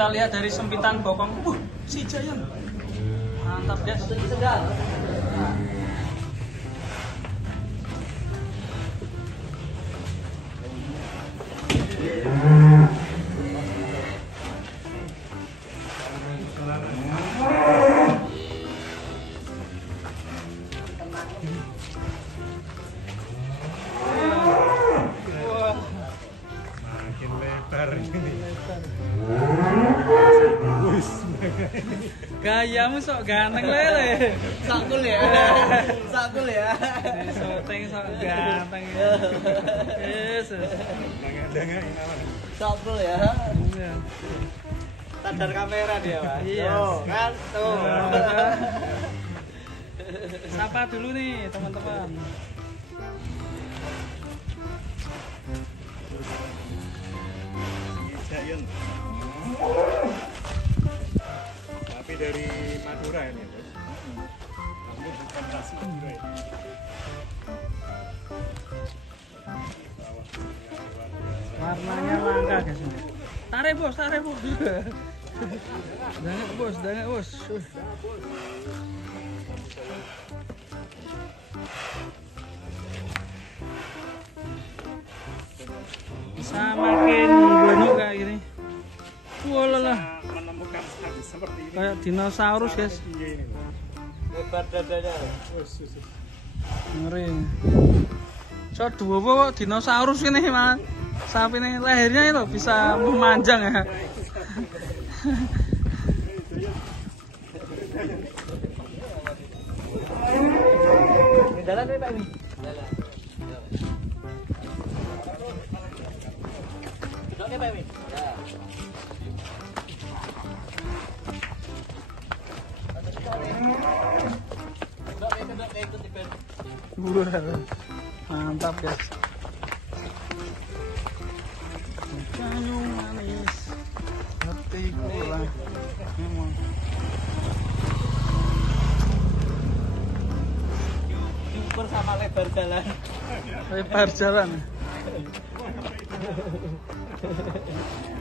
Kita lihat dari sempitan bokong. Si Giant. Mantap, guys. Makin lebar ini. Gayamu sok ganteng lele. Sakul ya. Sakul ya. Syuting sok ganteng. Yes. Dengak ini aman. Sakul ya. Iya. Sadar kamera dia, Mas. Iya. Tuh, kan tuh. Sapa dulu nih, teman-teman. Giant. Tapi dari Madura ini, Bos. Kamu bukan asli Madura ya. Warnanya langka, guys. Tarik, Bos, tarik, Bos. Dangek, Bos, dangek, Bos. Bisa makin bonyok kayak gini. Walalah, Menemukan habis seperti ini. kayak dinosaurus, guys. Iya ini. Lebar dadanya. Ngeri. So dua kok dinosaurus ini, Mas. Sapi ini lehernya itu bisa memanjang ya. Ini jalan nih, Pak ini. Jalan. Duduk nih, Pak ini. Ya. Duduk nih, ikut ikut. Mantap, guys. Kayu manis hatiku lah memang. Diukur sama lebar jalan. Lebar jalan.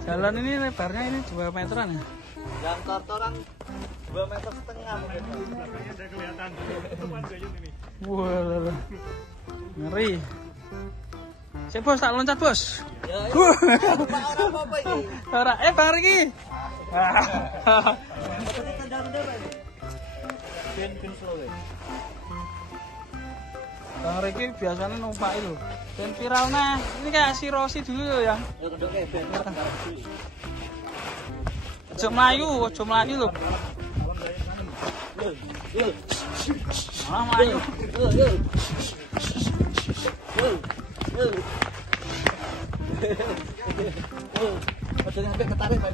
Jalan ini lebarnya ini 2 meteran ya. Yang tortoran 2,5 meter mungkin. Belakangnya udah kelihatan. Teman Giant ini. Wah, ngeri. Sip, Bos, tak loncat, Bos. Ya, orang apa ini? Ora, bar iki. Ben slow ya. Bang Riki biasanya numpak itu. Ben viral nah. Ini kayak si Rosi dulu ya. Duduk kayak ben. Ojo mlayu lho. Malah mlayu. Ojo sampai ketarik, Pak.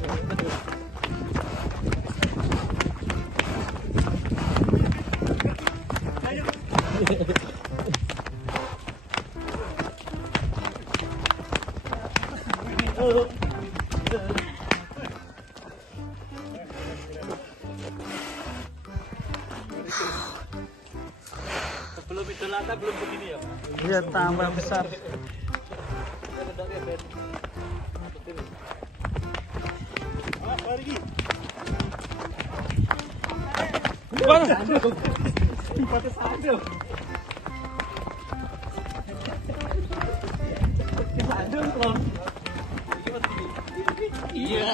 Sebelum Idul Adha belum begini ya, Pak? Iya, tambah besar. Duduk kayak ben. Awas lagi. Wah, Pakai sandal. Sandal, Bro. Iya.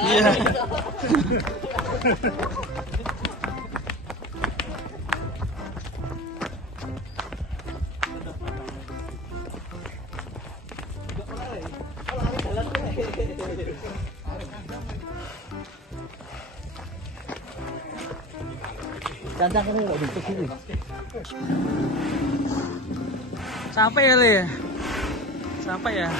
Cancang ini nggak bisa sini. capek kali ya? Capek ya?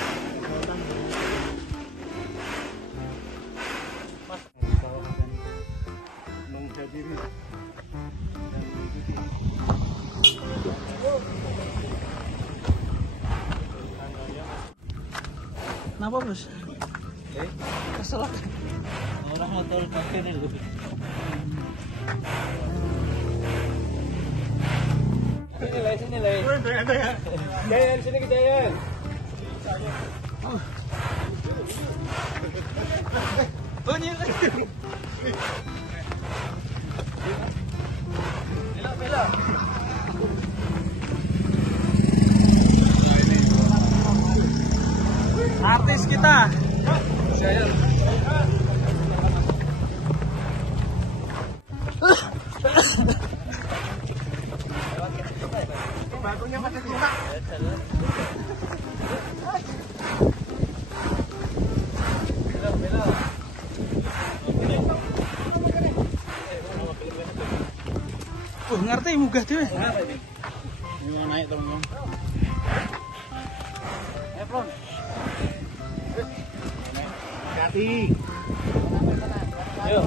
Menghadiri. Kenapa, Bos? Kesel. Orang motor pakai ini loh. Sini leh. Jayan, sini ke Jayan. Bunyi. Belok. Artis kita. Batunya pada tumpah. Ngerti munggah dhewe. Ini naik teman-teman. Plon. Hati. Yuk.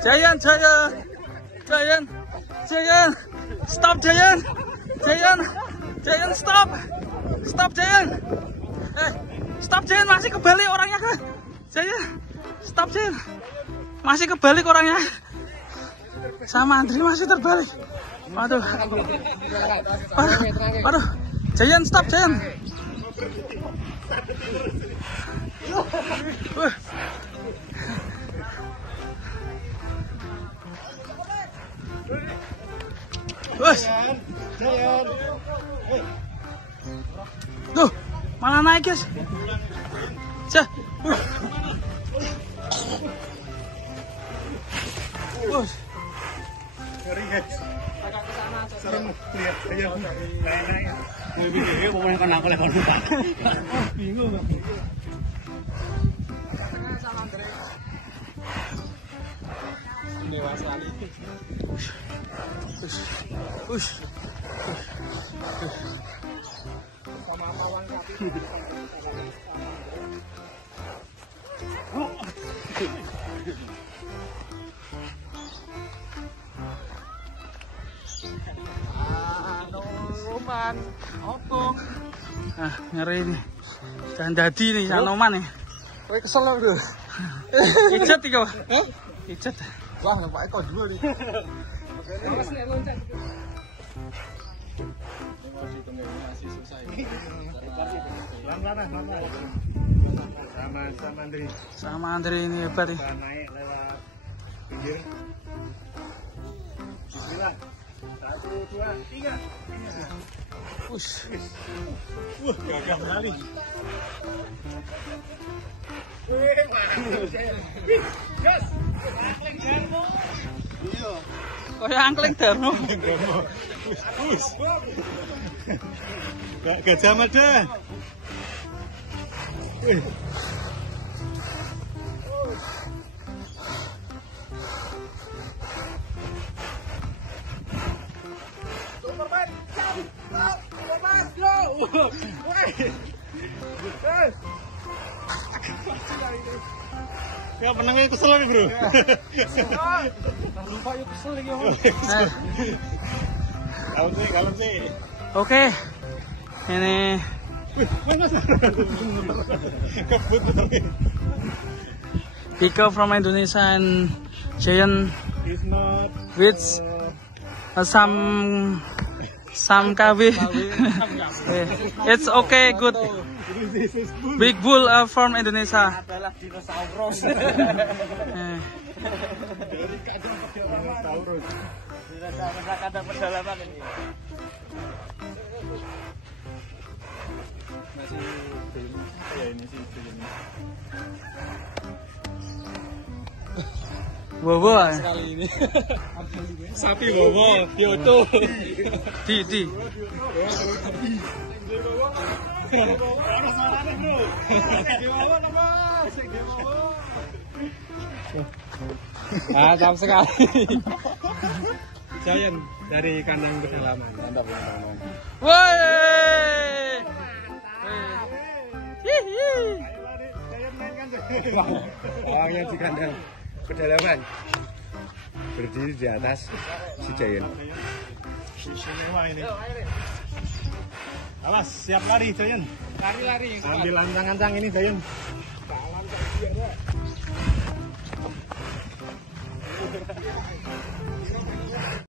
Jayan, stop Jayan, stop Jayan, stop Jayan, masih kebalik orangnya kan, Jayan, stop Jayan, masih kebalik orangnya, sama Andri masih terbalik, waduh, Jayan stop Jayan. Wes. Tuh, malah naik, guys. Cah. Wes. Ngeri guys. Serem lihat saya. Naik. Lebih gede pokoknya kan aku level 4. Bingung. Dewasa ini. Sama pawang sapi. Roman, opo? Ah, ngeri nih. Jangan jadi nih, Sanoman nih. Kowe kesel lho. Ijet iki, Pak. Ijet. Wah, nampak kok dulu nih. Mas nek loncat. Masih susah ini. Sama Andri. Sama Andri ini hebat nih. Naik lewat pinggir. Bismillah. 1, 2, 3. Wah, gagah sekali. Gas. Kayak angkleng Darmo. Gajah Mada. Ya penangnya kesel nih bro. Lupa yuk kesel lagi om. Kalau sih. Oke. Ini Piko from Indonesia and Jayan with some kawih. It's okay, good. Big bull from Indonesia. Adalah dinosaurus. Kadang pedalaman ini. Masih belum. Ya ini sih belum. Bobo Sekali ini. Sapi bobo, Kyoto. di. Mantap sekali. Jayan dari kandang pedalaman. Mantap. Woi. Orangnya di kandang pedalaman. Berdiri di atas si Jayan. Istimewa ini. Awas, siap lari Jayan. Lari-lari. Ambil lancang-lancang ini, Dayan.